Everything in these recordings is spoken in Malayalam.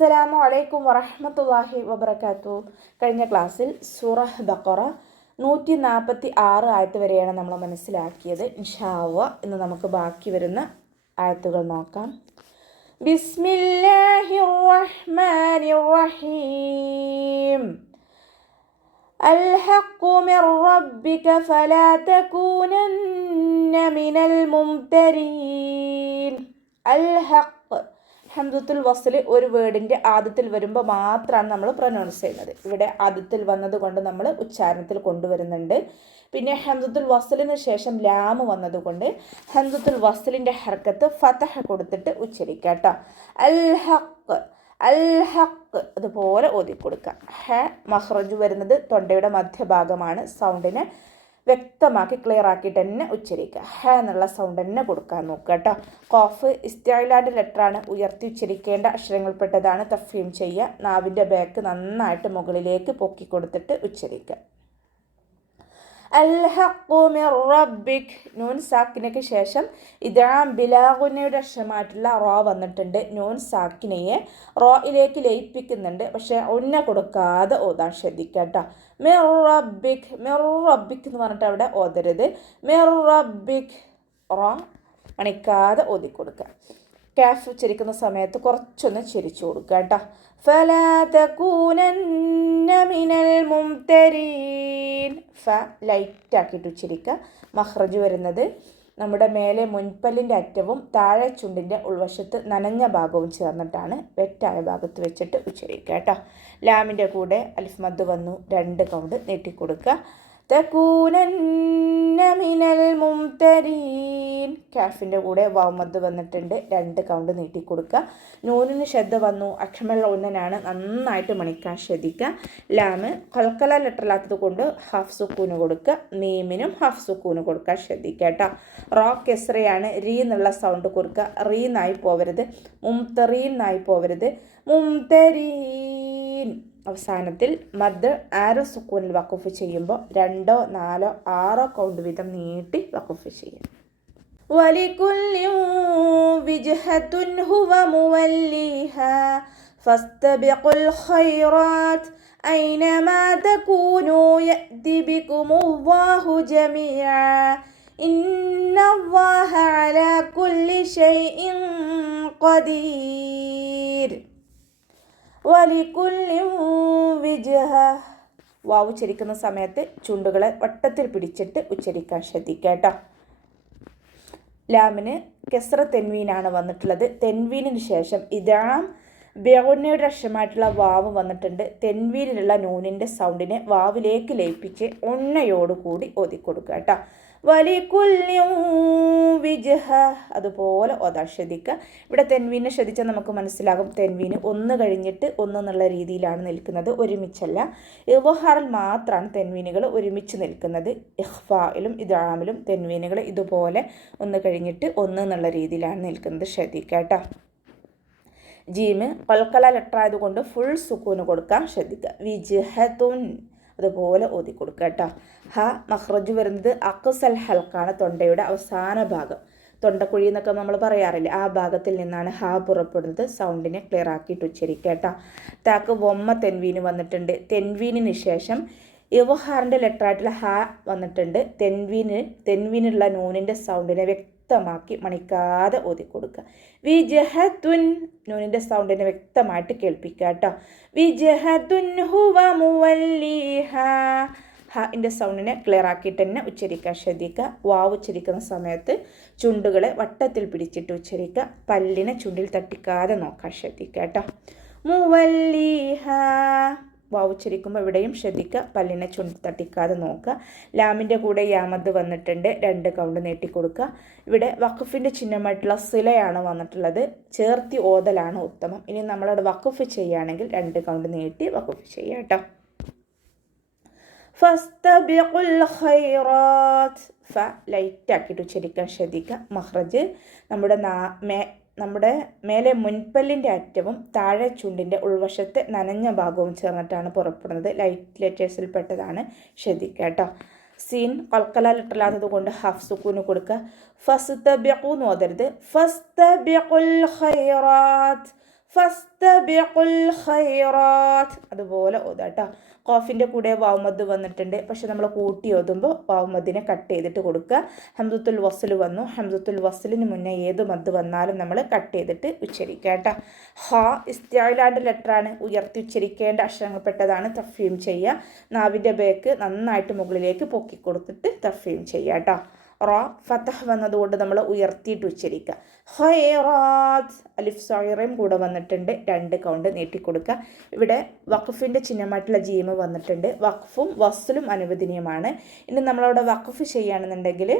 അസ്സലാമു അലൈക്കും വറഹ്മത്തുള്ളാഹി വബറകാതുഹു. കഴിഞ്ഞ ക്ലാസ്സിൽ സൂറഹ് ബഖറ 146 ആയത്ത് വരെയാണ് നമ്മൾ മനസ്സിലാക്കിയത്. ഇൻഷാ അല്ലാഹ് ഇന്ന് നമുക്ക് ബാക്കി വരുന്ന ആയത്തുകൾ നോക്കാം. ബിസ്മില്ലാഹിർ റഹ്മാനിർ റഹീം. അൽ ഹഖ്ഖു മിർ റബ്ബിക ഫലാ തകൂനന്ന മിനൽ മുംതരീൻ. അൽ ഹഖ് ഹംസത്തുൽ വസ്ൽ ഒരു വേർഡിൻ്റെ ആദ്യത്തിൽ വരുമ്പോൾ മാത്രമാണ് നമ്മൾ പ്രൊനൗൺസ് ചെയ്യുന്നത്. ഇവിടെ ആദ്യത്തിൽ വന്നതുകൊണ്ട് നമ്മൾ ഉച്ചാരണത്തിൽ കൊണ്ടുവരുന്നുണ്ട്. പിന്നെ ഹംസത്തുൽ വസ്ലിന് ശേഷം ലാം വന്നതുകൊണ്ട് ഹംസത്തുൽ വസ്ലിൻ്റെ ഹർക്കത്ത് ഫതഹ് കൊടുത്തിട്ട് ഉച്ചരിക്കുക കേട്ടോ. അൽ ഹഖ് അൽ ഹഖ് അതുപോലെ ഓതി കൊടുക്കുക. ഹ മഖ്റജ് വരുന്നത് തൊണ്ടയുടെ മധ്യഭാഗമാണ്. സൗണ്ടിനെ വ്യക്തമാക്കി ക്ലിയർ ആക്കിയിട്ട് തന്നെ ഉച്ചരിക്കുക. ഹ എന്നുള്ള സൗണ്ട് തന്നെ കൊടുക്കാൻ നോക്കുക കേട്ടോ. ഖാഫ് ഇസ്തിഅലാൻ്റെ ലെറ്ററാണ്, ഉയർത്തി ഉച്ചരിക്കേണ്ട അക്ഷരങ്ങൾപ്പെട്ടതാണ്. തഫ്ഹീം ചെയ്യുക. നാവിൻ്റെ ബാക്ക് നന്നായിട്ട് മുകളിലേക്ക് പൊക്കി കൊടുത്തിട്ട് ഉച്ചരിക്കുക. അൽ ഹഖ്ഖു മിർ റബ്ബിക്. നൂൻ സാക്കിനയ്ക്ക് ശേഷം ഇദ്ഗാം ബിലാ ഗുന്നയുടെ അക്ഷരമായിട്ടുള്ള റോ വന്നിട്ടുണ്ട്. നൂൻ സാക്കിനയെ റോയിലേക്ക് ലയിപ്പിക്കുന്നുണ്ട്, പക്ഷേ ഉന്ന കൊടുക്കാതെ ഓതാൻ ശ്രദ്ധിക്കുക കേട്ടോ. മിർ റബ്ബിക് മിർ റബ്ബിക് എന്ന് പറഞ്ഞിട്ട് അവിടെ ഓതരുത്. മിർ റബ്ബിക് റോ മണിക്കാതെ ഓതി കൊടുക്കുക. കാഫ് ഉച്ചരിക്കുന്ന സമയത്ത് കുറച്ചൊന്ന് ചിരിച്ചു കൊടുക്കുക കേട്ടോ. ഫലാ തകൂനന്ന മിനൽ മുംതരീൻ. ഫ ലൈറ്റ് ആക്കിയിട്ട് ഉച്ചരിക്കുക. മഖ്റജ് വരുന്നത് നമ്മുടെ മേലെ മുൻപല്ലിൻ്റെ അറ്റവും താഴെ ചുണ്ടിൻ്റെ ഉൾവശത്ത് നനഞ്ഞ ഭാഗവും ചേർന്നിട്ടാണ്. വെറ്റായ ഭാഗത്ത് വെച്ചിട്ട് ഉച്ചരിക്കുക കേട്ടോ. ലാമിൻ്റെ കൂടെ അലിഫ് മദ് വന്നു, 2 കൗണ്ട് നീട്ടിക്കൊടുക്കുക. തകൂനന്ന മിനൽ മുംതരീൻ. കാഫിൻ്റെ കൂടെ വാവ് മദ് വന്നിട്ടുണ്ട്, 2 കൗണ്ട് നീട്ടിക്കൊടുക്കുക. നൂനിന് ശബ്ദ വന്നു, അക്ഷരമുള്ള ഒന്നിനാണ്, നന്നായിട്ട് മണിക്കാൻ ശ്രദ്ധിക്കുക. ലാമ് ഖൽഖല ലെറ്ററിലാത്തത് കൊണ്ട് ഹാഫ് സുക്കൂന് കൊടുക്കുക. മീമിനും ഹാഫ് സുക്കൂന് കൊടുക്കാൻ ശ്രദ്ധിക്കുക കേട്ടോ. റോ കെസ്റയാണ്, രീ എന്നുള്ള സൗണ്ട് കൊടുക്കുക. റീ എന്നായി പോവരുത്, മുംതറീൻ എന്നായി പോവരുത്. മുംതരീൻ. അവസാനത്തിൽ മദ് ആരോ സുക്കൂനിൽ വഖഫ് ചെയ്യുമ്പോൾ 2, 4, 6 കൗണ്ട് വീതം നീട്ടി വഖഫ് ചെയ്യും. വലികുല്ലിൻ വിജ്ഹത്തുൻ ഹുവ മുവല്ലിഹാ ഫസ്തബിഖുൽ ഖൈറാത്ത് ഐനമാ തകൂനൂ യഅതി ബികുമുല്ലാഹു ജമീഅ ഇന്നല്ലാഹ അലാ കുല്ലി ഷൈഇൻ ഖദീർ. വലികുല്ലിൻ വിജ്ഹ. വാവ് ഉച്ചരിക്കുന്ന സമയത്ത് ചുണ്ടുകളെ വട്ടത്തിൽ പിടിച്ചിട്ട് ഉച്ചരിക്കാൻ ശ്രദ്ധിക്കുക കേട്ടോ. ലാമിന് കെസ്റ തെൻവീനാണ് വന്നിട്ടുള്ളത്. തെൻവീനിന് ശേഷം ഇദ്ഗാം ബിഗുന്നയുടെ അക്ഷരമായിട്ടുള്ള വാവ് വന്നിട്ടുണ്ട്. തെൻവീനിലുള്ള നൂനിൻ്റെ സൗണ്ടിനെ വാവിലേക്ക് ലയിപ്പിച്ച് ഉണ്ണയോടുകൂടി ഓതിക്കൊടുക്കുക കേട്ടോ. വലികുല്ലിൻ വിജ്ഹ അതുപോലെ ഓതാൻ ശ്രദ്ധിക്കുക. ഇവിടെ തെൻവീനെ ശ്രദ്ധിച്ചാൽ നമുക്ക് മനസ്സിലാകും. തെൻവീന് 1 കഴിഞ്ഞിട്ട് 1 എന്നുള്ള രീതിയിലാണ് നിൽക്കുന്നത്, ഒരുമിച്ചല്ല. ഇദ്ഹാറിൽ മാത്രമാണ് തെൻവീനുകൾ ഒരുമിച്ച് നിൽക്കുന്നത്. ഇഖ്ഫായിലും ഇദ്ഗാമിലും തെൻവീനുകൾ ഇതുപോലെ 1 കഴിഞ്ഞിട്ട് 1 എന്നുള്ള രീതിയിലാണ് നിൽക്കുന്നത്, ശ്രദ്ധിക്കുക കേട്ടോ. ജീമ് ഖൽഖല ലെറ്റർ ആയതുകൊണ്ട് ഫുൾ സുക്കൂന് കൊടുക്കാൻ ശ്രദ്ധിക്കുക. വിജ്ഹത്തുൻ അതുപോലെ ഓതി കൊടുക്കുക കേട്ടോ. ഹ മഖ്റജ് വരുന്നത് അഖ്സൽ ഹൽക്കാണ്, തൊണ്ടയുടെ അവസാന ഭാഗം. തൊണ്ടക്കുഴി എന്നൊക്കെ നമ്മൾ പറയാറില്ല, ആ ഭാഗത്തിൽ നിന്നാണ് ഹ പുറപ്പെടുന്നത്. സൗണ്ടിനെ ക്ലിയർ ആക്കിയിട്ട് ഉച്ചരിക്കുക കേട്ടോ. താക്ക് വൊമ്മ തെൻവീന് വന്നിട്ടുണ്ട്. തെൻവീനിന് ശേഷം ഇവഹാറിൻ്റെ ലെറ്ററായിട്ടുള്ള ഹ വന്നിട്ടുണ്ട്. തെൻവീനുള്ള നൂനിൻ്റെ സൗണ്ടിനെ വ്യക്തമാക്കി മണിക്കാതെ ഓതി കൊടുക്കുക. വിജ്ഹത്തുൻ നൂനിൻ്റെ സൗണ്ടിനെ വ്യക്തമായിട്ട് കേൾപ്പിക്കുക കേട്ടോ. വിജ്ഹത്തുൻ ഹുവ മുവല്ലിഹാ. ഹാൻ്റെ സൗണ്ടിനെ ക്ലിയർ ആക്കിയിട്ട് തന്നെ ഉച്ചരിക്കാൻ ശ്രദ്ധിക്കുക. വാവ് ഉച്ചരിക്കുന്ന സമയത്ത് ചുണ്ടുകളെ വട്ടത്തിൽ പിടിച്ചിട്ട് ഉച്ചരിക്കുക. പല്ലിനെ ചുണ്ടിൽ തട്ടിക്കാതെ നോക്കാൻ ശ്രദ്ധിക്കുക കേട്ടോ. മുവല്ലിഹാ. വാവ് ഉച്ചരിക്കുമ്പോൾ ഇവിടെയും ശ്രദ്ധിക്കുക, പല്ലിനെ ചുണ്ടിൽ തട്ടിക്കാതെ നോക്കുക. ലാമിൻ്റെ കൂടെ യാമദ് വന്നിട്ടുണ്ട്, 2 കൗണ്ട് നീട്ടിക്കൊടുക്കുക. ഇവിടെ വഖഫിൻ്റെ ചിഹ്നമായിട്ടുള്ള സിലയാണ് വന്നിട്ടുള്ളത്. ചേർത്തി ഓതലാണ് ഉത്തമം. ഇനി നമ്മളവിടെ വഖഫ് ചെയ്യുകയാണെങ്കിൽ 2 കൗണ്ട് നീട്ടി വഖഫ് ചെയ്യുക കേട്ടോ. ഫസ്തബിഖുൽ ഖൈറാത്ത്. ഫ ലൈറ്റ് ആക്കിയിട്ട് ഉച്ചരിക്കാൻ ശ്രദ്ധിക്കുക. മഖ്റജ് നമ്മുടെ മേലെ മുൻപല്ലിൻ്റെ അറ്റവും താഴെ ചുണ്ടിൻ്റെ ഉൾവശത്തെ നനഞ്ഞ ഭാഗവും ചേർന്നിട്ടാണ് പുറപ്പെടുന്നത്. ലൈറ്റ് ലെറ്റേഴ്സിൽ പെട്ടതാണ്, ശ്രദ്ധിക്കുക കേട്ടോ. സീൻ ഖൽഖല ലെറ്ററിലാത്തത് കൊണ്ട് ഹാഫ് സുക്കൂന് കൊടുക്കുക. ഫസ്തബിഖു എന്ന് ഓതരുത്. ഫസ്തബിഖുൽ ഖൈറാത്ത്. ഫസ്തബിഖുൽ ഫസ്തബിഖുൽ ഖൈറാത്ത് അതുപോലെ ഓതാട്ടോ. ഖാഫിൻ്റെ കൂടെ വാവുമദ് വന്നിട്ടുണ്ട്, പക്ഷെ നമ്മൾ കൂട്ടി ഓതുമ്പോൾ വാവുമദ്ദിനെ കട്ട് ചെയ്തിട്ട് കൊടുക്കുക. ഹംസത്തുൽ വസ്ൽ വന്നു, ഹംസത്തുൽ വസ്ലിന് മുന്നേ ഏത് മദ് വന്നാലും നമ്മൾ കട്ട് ചെയ്തിട്ട് ഉച്ചരിക്കുക കേട്ടോ. ഹ ഇസ്തിഅലാൻ്റെ ലെറ്ററാണ്, ഉയർത്തി ഉച്ചരിക്കേണ്ട അക്ഷരങ്ങൾപ്പെട്ടതാണ്. തഫ്ഹീം ചെയ്യുക. നാവിൻ്റെ ബേക്ക് നന്നായിട്ട് മുകളിലേക്ക് പൊക്കി കൊടുത്തിട്ട് തഫ്ഹീം ചെയ്യുക കേട്ടോ. റ ഫതഹ് വന്നതുകൊണ്ട് നമ്മൾ ഉയർത്തിയിട്ട് ഉച്ചരിക്കുക. ഖൈറാത്ത് അലിഫ് സോയിറയും കൂടെ വന്നിട്ടുണ്ട്, 2 കൗണ്ട് നീട്ടിക്കൊടുക്കുക. ഇവിടെ വഖഫിൻ്റെ ചിഹ്നമായിട്ടുള്ള ജീമ് വന്നിട്ടുണ്ട്. വഖഫും വസ്ലും അനുവദനീയമാണ്. ഇനി നമ്മളവിടെ വഖഫ് ചെയ്യുകയാണെന്നുണ്ടെങ്കിൽ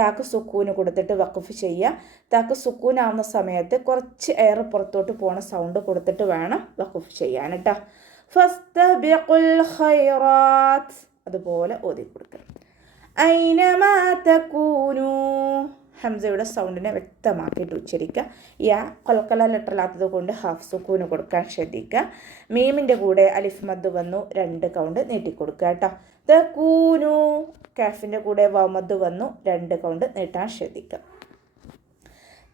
താക്ക് സുക്കൂന് കൊടുത്തിട്ട് വഖഫ് ചെയ്യുക. താക്ക് സുക്കൂനാവുന്ന സമയത്ത് കുറച്ച് എയർ പുറത്തോട്ട് പോണ സൗണ്ട് കൊടുത്തിട്ട് വേണം വഖഫ് ചെയ്യാൻ കേട്ടോ. ഫസ്തബിഖുൽ ഖൈറാത്ത് അതുപോലെ ഓതി കൊടുക്കുക. ഐനമാ തകൂനു ഹംസയുടെ സൗണ്ടിനെ വ്യക്തമാക്കിയിട്ട് ഉച്ചരിക്കുക. യാ കൊൽക്കല ലെറ്ററില്ലാത്തത് കൊണ്ട് ഹാഫ് സുക്കൂന് കൊടുക്കാൻ ശ്രദ്ധിക്കുക. മീമിൻ്റെ കൂടെ അലിഫ് മദ് വന്നു, 2 കൗണ്ട് നീട്ടിക്കൊടുക്കുക കേട്ടോ. തകൂനു കാഫിൻ്റെ കൂടെ വമദ് വന്നു, 2 കൗണ്ട് നീട്ടാൻ ശ്രദ്ധിക്കുക.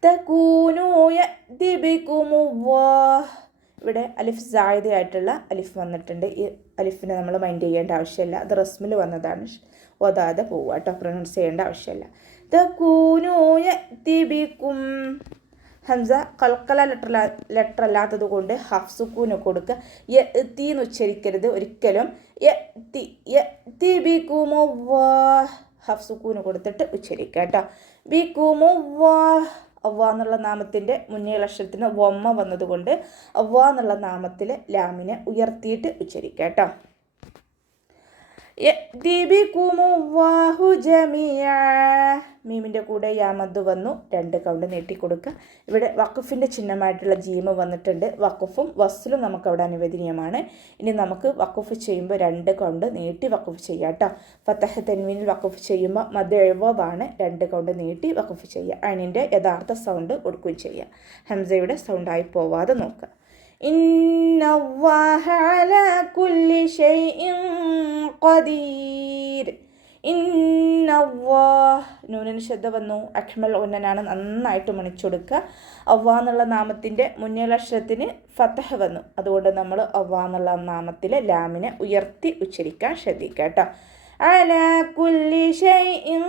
തകൂനു യഅതി ബികുമുല്ലാഹ് ഇവിടെ അലിഫ് സായിദയായിട്ടുള്ള അലിഫ് വന്നിട്ടുണ്ട്. ഈ അലിഫിനെ നമ്മൾ മൈൻഡ് ചെയ്യേണ്ട ആവശ്യമില്ല, അത് റസ്മിൽ വന്നതാണ്, ഓതാതെ പോവുക കേട്ടോ, പ്രൊനൗൺസ് ചെയ്യേണ്ട ആവശ്യമില്ല. തകൂനു യഅതി ബികും ഹംസ ഖൽഖല ലെറ്റർ അല്ലാത്തത് കൊണ്ട് ഹാഫ് സുക്കൂന് കൊടുക്കുക. യഅതി എന്ന് ഉച്ചരിക്കരുത് ഒരിക്കലും. യഅതി ബികുമുല്ലാഹ് ഹാഫ് സുക്കൂന് കൊടുത്തിട്ട് ഉച്ചരിക്കുക കേട്ടോ. ബികുമുല്ലാഹ് അവ്വ എന്നുള്ള നാമത്തിൻ്റെ മുന്നേയുള്ള അക്ഷരത്തിന് വമ്മ വന്നതുകൊണ്ട് അവ്വ എന്നുള്ള നാമത്തിൽ ലാമിനെ ഉയർത്തിയിട്ട് ഉച്ചരിക്കുക കേട്ടോ. മീമിൻ്റെ കൂടെ യാമദ് വന്നു, 2 കൗണ്ട് നീട്ടിക്കൊടുക്കുക. ഇവിടെ വഖഫിൻ്റെ ചിഹ്നമായിട്ടുള്ള ജീമ് വന്നിട്ടുണ്ട്. വഖഫും വസ്ലും നമുക്ക് അവിടെ അനുവദനീയമാണ്. ഇനി നമുക്ക് വഖഫ് ചെയ്യുമ്പോൾ 2 കൗണ്ട് നീട്ടി വഖഫ് ചെയ്യാം കേട്ടോ. ഫതഹ് തൻവീനിൽ വഖഫ് ചെയ്യുമ്പോൾ മദ് എഴുവാണ്, 2 കൗണ്ട് നീട്ടി വഖഫ് ചെയ്യുക. അതിൻ്റെ യഥാർത്ഥ സൗണ്ട് കൊടുക്കുകയും ചെയ്യുക. ഹംസയുടെ സൗണ്ടായി പോവാതെ നോക്കുക. ഇന്നല്ലാഹ അലാ കുല്ലി ഷൈഇൻ ഖദീർ. ഇന്നല്ലാഹ് നൂനിന് ശബ്ദ വന്നു, അഖ്മൽ ഉന്നനാണ്, നന്നായിട്ട് മണിച്ചെടുക്കുക. അവ്വ എന്നുള്ള നാമത്തിൻ്റെ മുന്നേയുള്ള അക്ഷരത്തിന് ഫതഹ് വന്നു, അതുകൊണ്ട് നമ്മൾ അവ്വ എന്നുള്ള നാമത്തിലെ ലാമിനെ ഉയർത്തി ഉച്ചരിക്കാൻ ശ്രദ്ധിക്കുക കേട്ടോ. അലാ കുല്ലി ഷൈഇൻ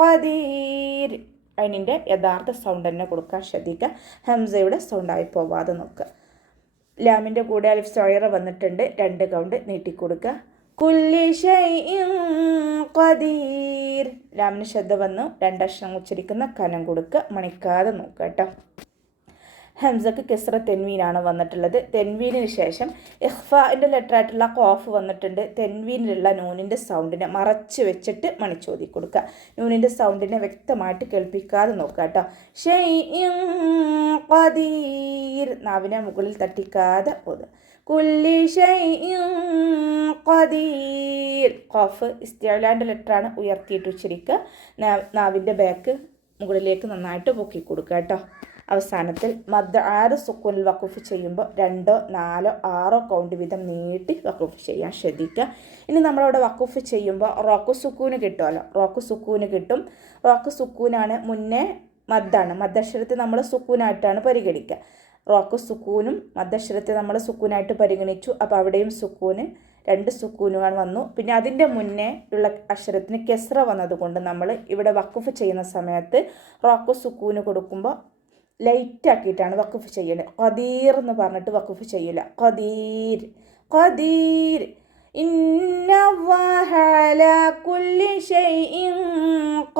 ഖദീർ അതിൻ്റെ യഥാർത്ഥ സൗണ്ട് തന്നെ കൊടുക്കാൻ ശ്രദ്ധിക്കുക. ഹംസയുടെ സൗണ്ടായി പോവാതെ നോക്കുക. ലാമിൻ്റെ കൂടെ അലിഫ് സോയിറ വന്നിട്ടുണ്ട്, 2 കൗണ്ട് നീട്ടിക്കൊടുക്കുക. കുല്ലി ഷൈഇൻ ഖദീർ ലാമിന് ശബ്ദ വന്നു, 2 അക്ഷരം ഉച്ചരിക്കുന്ന കനം കൊടുക്കുക, മണിക്കാതെ നോക്കുക കേട്ടോ. ഹംസക്ക് കെസ്ര തെൻവീനാണ് വന്നിട്ടുള്ളത്. തെൻവീനിന് ശേഷം ഇഖ്ഫാൻ്റെ ലെറ്ററായിട്ടുള്ള ഖാഫ് വന്നിട്ടുണ്ട്. തെൻവീനിലുള്ള നൂനിൻ്റെ സൗണ്ടിനെ മറച്ച് വെച്ചിട്ട് മണിച്ചോതി കൊടുക്കുക. നൂനിൻ്റെ സൗണ്ടിനെ വ്യക്തമായിട്ട് കേൾപ്പിക്കാതെ നോക്കുക കേട്ടോ. ഷൈഇൻ ഖദീർ നാവിനെ മുകളിൽ തട്ടിക്കാതെ ഓതുക. കുല്ലി ഷൈഇൻ ഖദീർ ഖാഫ് ഇസ്തിഅലാൻ്റെ ലെറ്ററാണ്, ഉയർത്തിയിട്ട് ഉച്ചരിക്കുക. നാവിൻ്റെ ബാക്ക് മുകളിലേക്ക് നന്നായിട്ട് പൊക്കി കൊടുക്കുക കേട്ടോ. അവസാനത്തിൽ മദ് 6 സുക്കൂനിൽ വഖഫ് ചെയ്യുമ്പോൾ 2, 4, 6 കൗണ്ട് വീതം നീട്ടി വഖഫ് ചെയ്യാൻ ശ്രദ്ധിക്കുക. ഇനി നമ്മളവിടെ വഖഫ് ചെയ്യുമ്പോൾ റോക്ക് സുക്കൂന് കിട്ടുമല്ലോ, റോക്ക് സുക്കൂന് കിട്ടും. റോക്ക് സുക്കൂനാണ്, മുന്നേ മദ്ദാണ്. മദ്ദക്ഷരത്തെ നമ്മൾ സുക്കൂനായിട്ടാണ് പരിഗണിക്കുക. റോക്ക് സുക്കൂനും മദ്ദക്ഷരത്തെ നമ്മൾ സുക്കൂനായിട്ട് പരിഗണിച്ചു. അപ്പോൾ അവിടെയും സുക്കൂന് 2 സുക്കൂനുകൾ വന്നു. പിന്നെ അതിൻ്റെ മുന്നേ ഉള്ള അക്ഷരത്തിന് കെസ്ര വന്നതുകൊണ്ട് നമ്മൾ ഇവിടെ വഖഫ് ചെയ്യുന്ന സമയത്ത് റോക്ക് സുക്കൂന് കൊടുക്കുമ്പോൾ ലൈറ്റാക്കിയിട്ടാണ് വഖഫ് ചെയ്യേണ്ടത്. ഖദീർ എന്ന് പറഞ്ഞിട്ട് വഖഫ് ചെയ്യില്ല. ഖദീർ ഖദീർ. ഇന്നല്ലാഹ അലാ കുല്ലി ഷൈഇൻ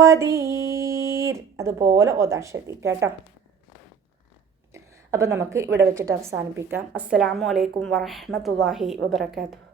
ഖദീർ അതുപോലെ ഓതാൻ ശ്രദ്ധിക്കുക കേട്ടോ. അപ്പോൾ നമുക്ക് ഇവിടെ വെച്ചിട്ട് അവസാനിപ്പിക്കാം. അസ്സലാമു അലൈക്കും വറഹ്മത്തുള്ളാഹി വബറകാതുഹു.